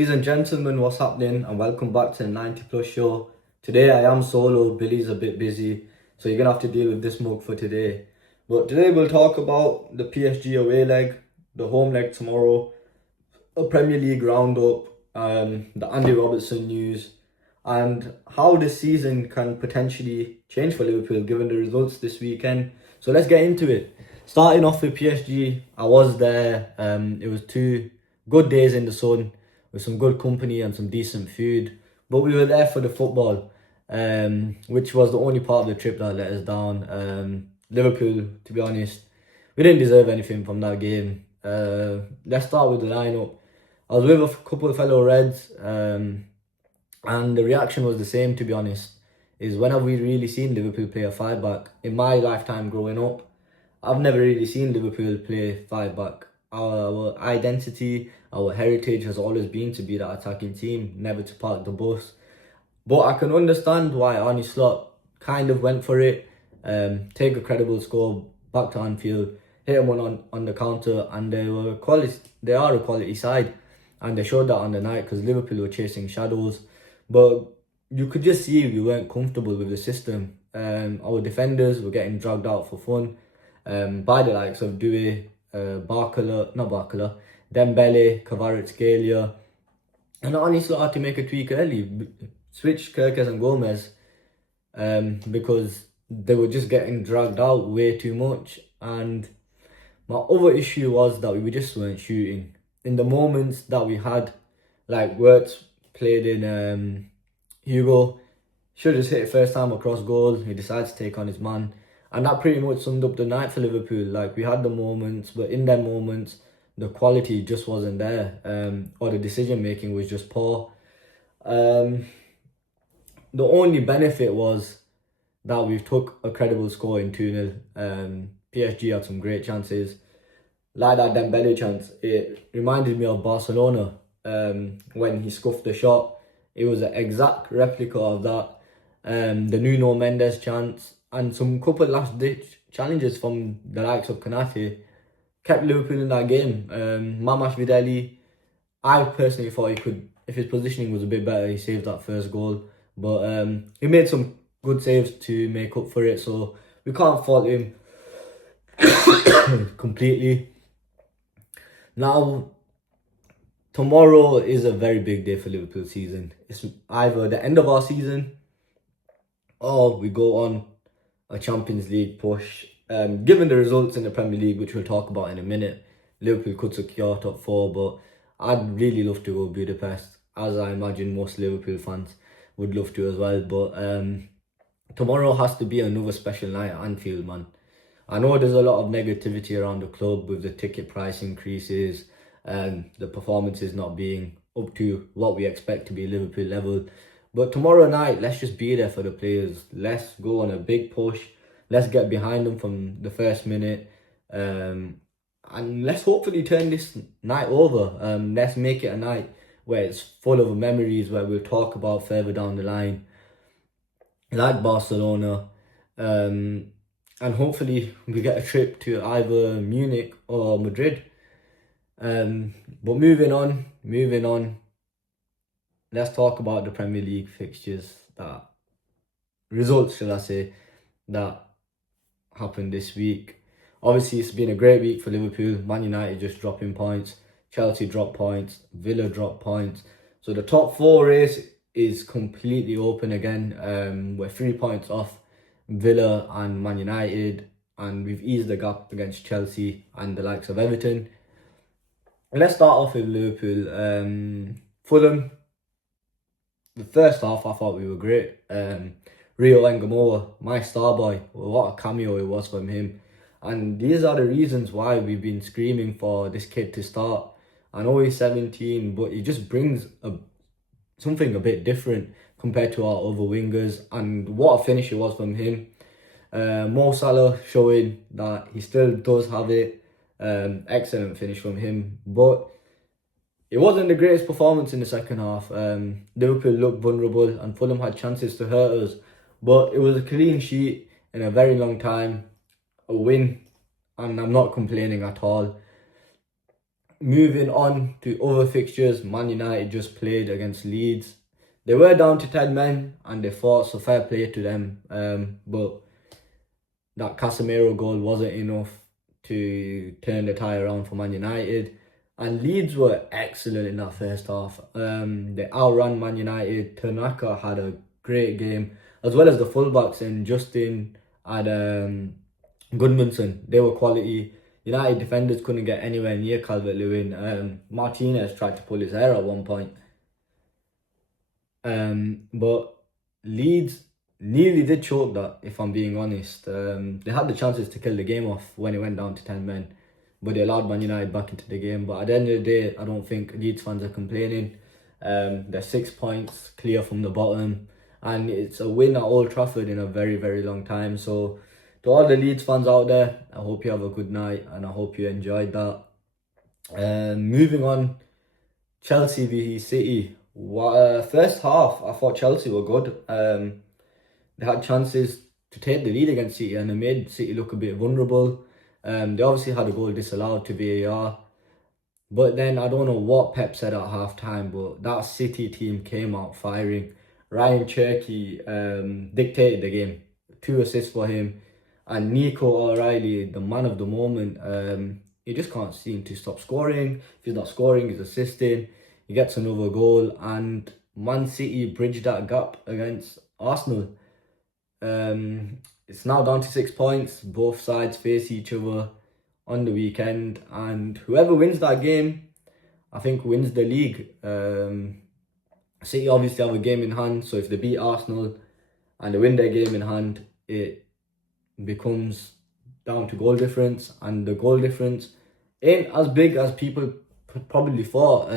Ladies and gentlemen, what's happening? And welcome back to the 90 Plus Show. Today I am solo, Billy's a bit busy, so you're gonna have to deal with this mug for today. But today we'll talk about the PSG away leg, the home leg tomorrow, a Premier League roundup, the Andy Robertson news, and how the season can potentially change for Liverpool given the results this weekend. So let's get into it. Starting off with PSG, I was there. It was 2 good days in the sun with some good company and some decent food. But we were there for the football, which was the only part of the trip that let us down. Liverpool, to be honest, we didn't deserve anything from that game. Let's start with the lineup. I was with a couple of fellow Reds, and the reaction was the same, to be honest. Is when have we really seen Liverpool play a 5-back? In my lifetime growing up, I've never really seen Liverpool play 5-back. Our identity, our heritage has always been to be that attacking team, never to park the bus. But I can understand why Arne Slot kind of went for it. Take a credible score back to Anfield, hit them on the counter, and they are a quality side, and they showed that on the night because Liverpool were chasing shadows, but you could just see we weren't comfortable with the system. Our defenders were getting dragged out for fun by the likes of Dewey, Dembele, Kvaratskhelia, and Arne Slot had to make a tweak early, switch Kirkes and Gomez, because they were just getting dragged out way too much. And my other issue was that we just weren't shooting. In the moments that we had, like Wirtz played in Hugo, should have just hit it first time across goal. He decided to take on his man. And that pretty much summed up the night for Liverpool. Like, we had the moments, but in them moments, the quality just wasn't there. Or the decision making was just poor. The only benefit was that we've took a credible score in 2-0. PSG had some great chances. Like that Dembele chance, it reminded me of Barcelona when he scuffed the shot. It was an exact replica of that. The Nuno Mendes chance and some couple last ditch challenges from the likes of Konate kept Liverpool in that game. Mamashvideli, I personally thought he could, if his positioning was a bit better, he saved that first goal. But he made some good saves to make up for it, so we can't fault him completely. Now, tomorrow is a very big day for Liverpool season. It's either the end of our season or we go on a Champions League push. Given the results in the Premier League, which we'll talk about in a minute, Liverpool could secure top 4, but I'd really love to go Budapest, as I imagine most Liverpool fans would love to as well. But tomorrow has to be another special night at Anfield, man. I know there's a lot of negativity around the club with the ticket price increases and the performances not being up to what we expect to be Liverpool level. But tomorrow night, let's just be there for the players. Let's go on a big push. Let's get behind them from the first minute. And let's hopefully turn this night over. Let's make it a night where it's full of memories, where we'll talk about further down the line, like Barcelona. And hopefully we get a trip to either Munich or Madrid. But moving on. Let's talk about the Premier League fixtures, results, shall I say, that happened this week. Obviously, it's been a great week for Liverpool. Man United just dropping points. Chelsea dropped points. Villa dropped points. So the top 4 race is completely open again. We're 3 points off Villa and Man United, and we've eased the gap against Chelsea and the likes of Everton. Let's start off with Liverpool. Fulham, the first half I thought we were great. Rio Engamoa, my star boy, what a cameo it was from him. And these are the reasons why we've been screaming for this kid to start. I know he's 17, but he just brings something a bit different compared to our other wingers. And what a finish it was from him. Mo Salah showing that he still does have it. Excellent finish from him. But it wasn't the greatest performance in the second half. Liverpool looked vulnerable and Fulham had chances to hurt us. But it was a clean sheet in a very long time. A win. And I'm not complaining at all. moving on to other fixtures, Man United just played against Leeds. They were down to 10 men and they fought, so fair play to them. But that Casemiro goal wasn't enough to turn the tie around for Man United. And Leeds were excellent in that first half. They outran Man United. Tanaka had a great game, as well as the fullbacks and Justin and Goodmanson. They were quality. United defenders couldn't get anywhere near Calvert-Lewin. Martinez tried to pull his hair at one point. But Leeds nearly did choke that, if I'm being honest. They had the chances to kill the game off when it went down to 10 men, but they allowed Man United back into the game. But at the end of the day, I don't think Leeds fans are complaining. They're 6 points clear from the bottom, and it's a win at Old Trafford in a very, very long time. So to all the Leeds fans out there, I hope you have a good night and I hope you enjoyed that. Moving on, Chelsea v City. First half, I thought Chelsea were good. They had chances to take the lead against City and they made City look a bit vulnerable. They obviously had a goal disallowed to VAR. But then I don't know what Pep said at half time, but that City team came out firing. Ryan Cherky dictated the game. 2 assists for him. And Nico O'Reilly, the man of the moment, he just can't seem to stop scoring. If he's not scoring, he's assisting. He gets another goal. And Man City bridged that gap against Arsenal. It's now down to 6 points. Both sides face each other on the weekend, and whoever wins that game, I think wins the league. City obviously have a game in hand, so if they beat Arsenal and they win their game in hand, it becomes down to goal difference, and the goal difference ain't as big as people probably thought.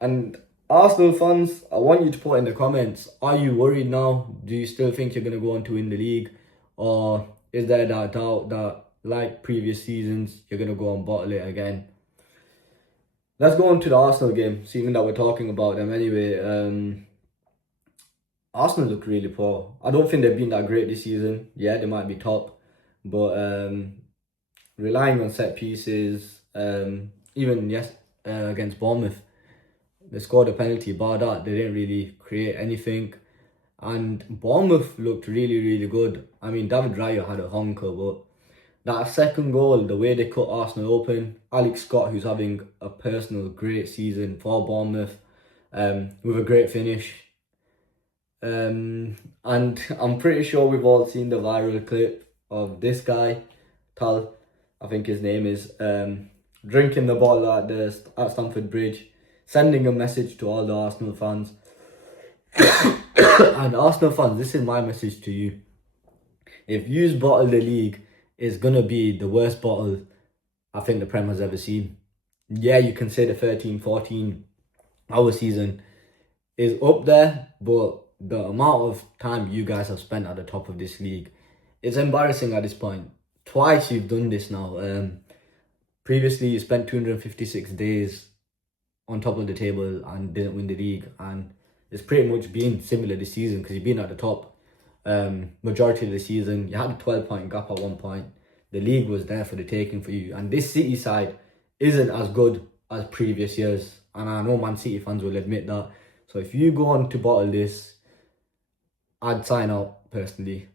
And Arsenal fans, I want you to put in the comments, are you worried now? Do you still think you're going to go on to win the league? Or is there that doubt that, like previous seasons, you're going to go and bottle it again? Let's go on to the Arsenal game, seeing that we're talking about them anyway. Arsenal look really poor. I don't think they've been that great this season. Yeah, they might be top, but relying on set pieces, even against Bournemouth, they scored a penalty. Bar that, they didn't really create anything. And Bournemouth looked really, really good. I mean, David Raya had a honker, but that second goal, the way they cut Arsenal open, Alex Scott, who's having a personal great season for Bournemouth, with a great finish. And I'm pretty sure we've all seen the viral clip of this guy, Tal, I think his name is, drinking the bottle at Stamford Bridge, sending a message to all the Arsenal fans. And Arsenal fans, this is my message to you. If you bottle the league, it's going to be the worst bottle I think the Prem has ever seen. Yeah, you can say the 13-14 hour season is up there, but the amount of time you guys have spent at the top of this league, it's embarrassing at this point. Twice you've done this now. Previously, you spent 256 days on top of the table and didn't win the league, and it's pretty much been similar this season because you've been at the top majority of the season. You had a 12-point gap at one point. The league was there for the taking for you, and this City side isn't as good as previous years, and I know Man City fans will admit that. So if you go on to bottle this, I'd sign out personally.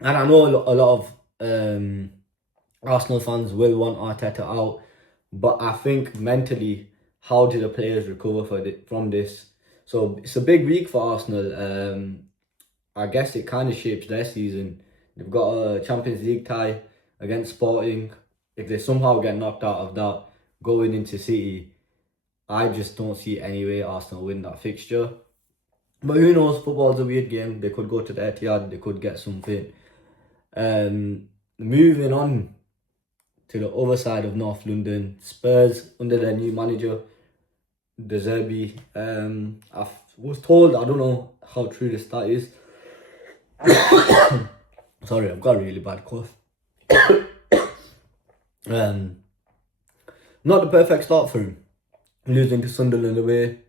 And I know a lot of Arsenal fans will want Arteta out, but I think mentally, how do the players recover from this? So it's a big week for Arsenal. I guess it kind of shapes their season. They've got a Champions League tie against Sporting. If they somehow get knocked out of that, going into City, I just don't see any way Arsenal win that fixture. But who knows, football's a weird game. They could go to the Etihad, they could get something. Moving on to the other side of North London, Spurs under their new manager, De Zerbi. I was told, I don't know how true this stat is. Sorry, I've got a really bad cough. Not the perfect start for him, losing to Sunderland away.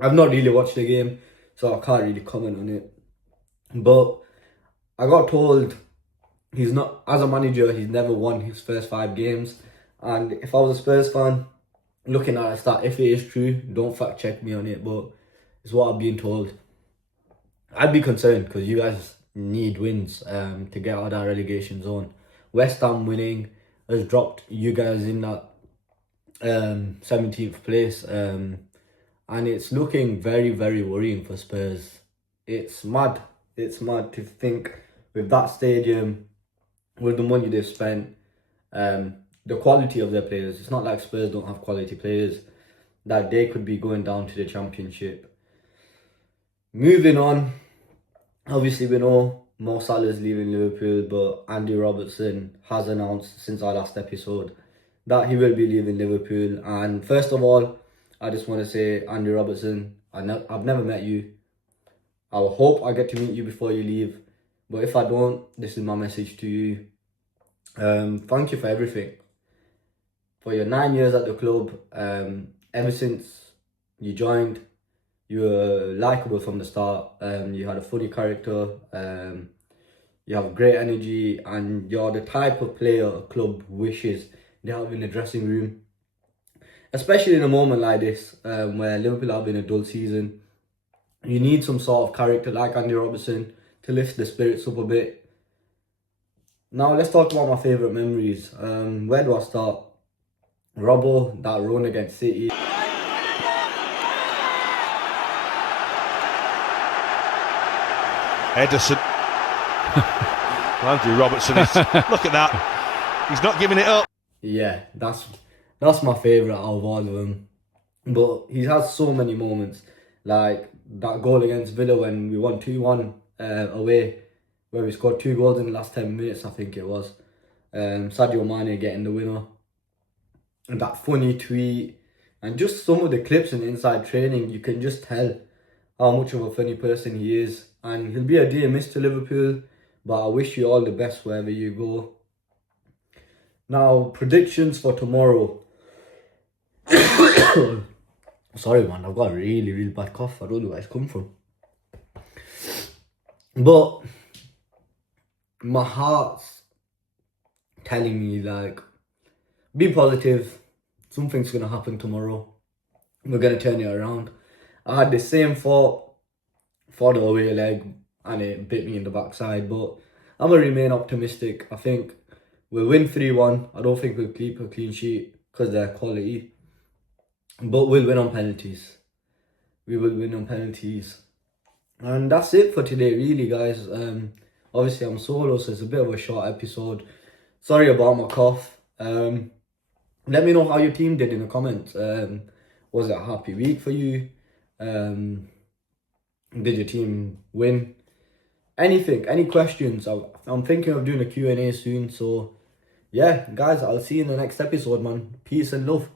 I've not really watched the game, so I can't really comment on it. But I got told he's not, as a manager, he's never won his first 5 games. And if I was a Spurs fan, looking at this, that if it is true, don't fact check me on it, but it's what I'm being told. I'd be concerned because you guys need wins to get out of that relegation zone. West Ham winning has dropped you guys in that 17th place, and it's looking very, very worrying for Spurs. It's mad. It's mad to think with that stadium, with the money they've spent, the quality of their players. It's not like Spurs don't have quality players, that they could be going down to the Championship. Moving on, obviously we know Mo Salah's leaving Liverpool, but Andy Robertson has announced since our last episode that he will be leaving Liverpool. And first of all, I just want to say, Andy Robertson, I've never met you. I hope I get to meet you before you leave. But if I don't, this is my message to you. Thank you for everything. For your 9 years at the club, ever since you joined, you were likeable from the start. You had a funny character. You have great energy, and you're the type of player a club wishes they have in the dressing room. Especially in a moment like this, where Liverpool have been a dull season. You need some sort of character like Andy Robertson to lift the spirits up a bit. Now let's talk about my favourite memories. Where do I start? Robbo, that run against City. Ederson. Andrew Robertson is, look at that. He's not giving it up. Yeah, that's my favourite out of all of them. But he has so many moments. Like that goal against Villa when we won 2-1 away, where we scored 2 goals in the last 10 minutes, I think it was. Sadio Mane getting the winner. And that funny tweet. And just some of the clips in Inside Training, you can just tell how much of a funny person he is. And he'll be a dear miss to Liverpool, but I wish you all the best wherever you go. Now, predictions for tomorrow. Sorry man, I've got a really, really bad cough. I don't know where it's come from. But my heart's telling me, like, be positive. Something's going to happen tomorrow. We're going to turn it around. I had the same thought for the away leg and it bit me in the backside, but I'm going to remain optimistic. I think we'll win 3-1. I don't think we'll keep a clean sheet because they're quality. But we'll win on penalties. We will win on penalties. And that's it for today, really, guys. Obviously, I'm solo, so it's a bit of a short episode. Sorry about my cough. Let me know how your team did in the comments. Was it a happy week for you? Did your team win? Anything, any questions? I'm thinking of doing a Q&A soon. So, yeah, guys, I'll see you in the next episode, man. Peace and love.